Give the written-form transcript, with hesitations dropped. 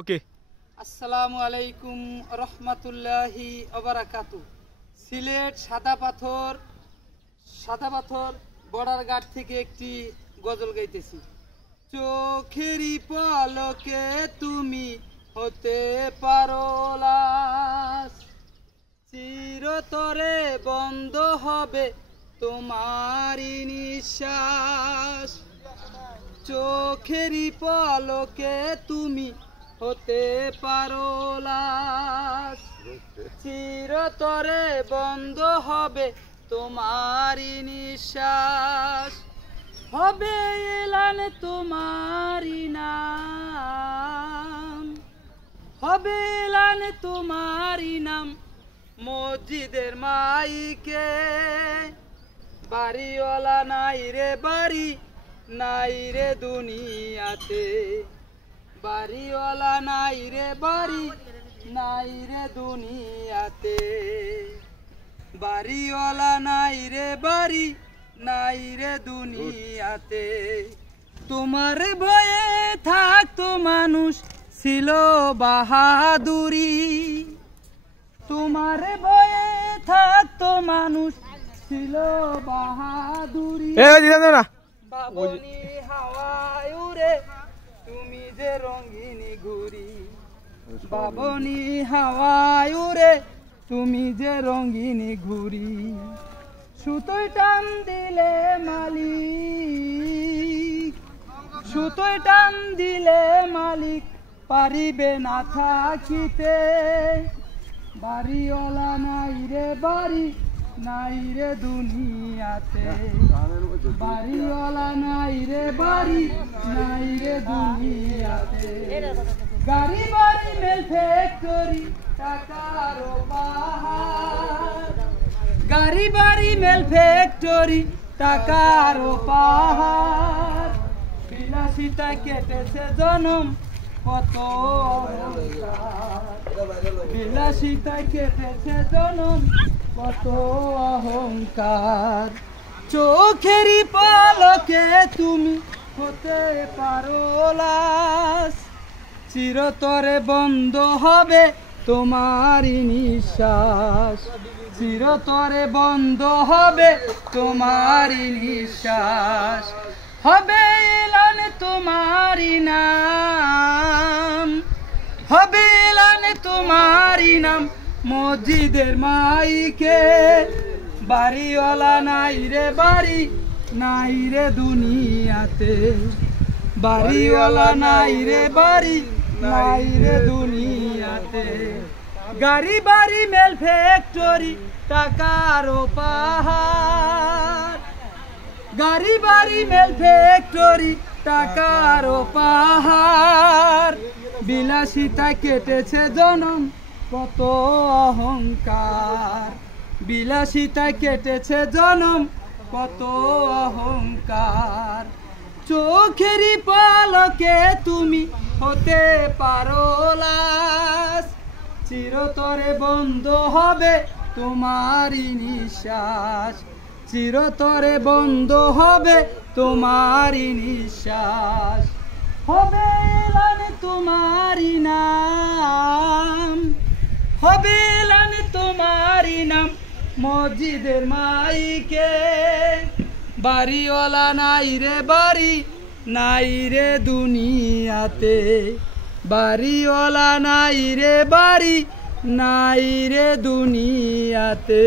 ওকে। আসসালামু আলাইকুম রহমতুল্লাহি ওবারাকাতু। সিলেট সাদা পাথর বর্ডার গার্ড থেকে একটি গজল গাইতেছি। চোখেরই পলকে তুমি হতে পারো লাশ, চিরতরে বন্ধ হবে তোমারই নিঃশ্বাস। চোখেরই পলকে তুমি হতে পারো লাশ, চিরতরে বন্ধ হবে তোমারই নিঃশ্বাস। হবে এলান তোমারই নাম, হবে এলান তোমারই নাম মসজিদের মাইকে। বাড়িওয়ালা নাই রে বাড়ি, নাই রে দুনিয়াতে। বাড়িওয়ালা নাই রে বাড়ি, নাই রে দুনিয়াতে। বাড়িওয়ালা নাই রে বাড়ি, নাই রে দুনিয়াতে। তোমার ভয়ে থাকতো মানুষ ছিল বাহাদুরি, তোমার ভয়ে থাকতো মানুষ ছিল বাহাদুরি। বাবনি হাওয়ায় উড়ে তুমি যে রঙিনী ঘুরি, বাবনি হাওয়ায় উড়ে তুমি যে রঙিনী ঘুরি। সুতোয় টান দিলে মালিক, সুতোয় টান দিলে মালিক পারিবে না থাকিতে। বাড়িওয়ালা নাই রে বাড়ি, নাই রে দুনিয়াতে। বাড়িওয়ালা নাই রে বাড়ি, নাই রে দুনিয়াতে। গাড়ি বাড়ি মেল ফ্যাক্টরি টাকার পাহাড়, গাড়ি বাড়ি মেল ফ্যাক্টরি টাকার পাহাড়। বিলাসিতা কেটেছে জনম কত অহংকার, বিলাসিতা কেটেছে জনম কত অহংকার। চোখেরই পলকে তুমি হতে পারো লাশ, চিরতরে বন্ধ হবে তোমারই নিঃশ্বাস। চিরতরে বন্ধ হবে তোমারই নিঃশ্বাস। হবে এলান তোমারই নাম, হবে এলান তোমারই নাম মসজিদের মাইকে। বাড়িওয়ালা নাই রে বাড়ি, নাই রে দুনিয়াতে। বাড়িওয়ালা নাই রে বাড়ি, নাই রে দুনিয়াতে। গাড়ি বাড়ি মেল ফ্যাক্টরি টাকার পাহাড়, গাড়ি বাড়ি মেল ফ্যাক্টরি টাকার পাহাড়। বিলাসিতা কেটেছে জনম কত অহংকার, বিলাসিতা কেটেছে জনম কত অহংকার। চোখেরই পলকে তুমি হতে পারো লাশ, চিরতরে বন্ধ হবে তোমারই নিঃশ্বাস। চিরতরে বন্ধ হবে তোমারই নিঃশ্বাস। হবে এলান তোমারই নাম, হবে এলান তোমারই নাম মসজিদের মাইকে। বাড়িওয়ালা নাই রে বাড়ি, নাই রে দুনিয়াতে। বাড়িওয়ালা নাই রে বাড়ি, নাই রে দুনিয়াতে।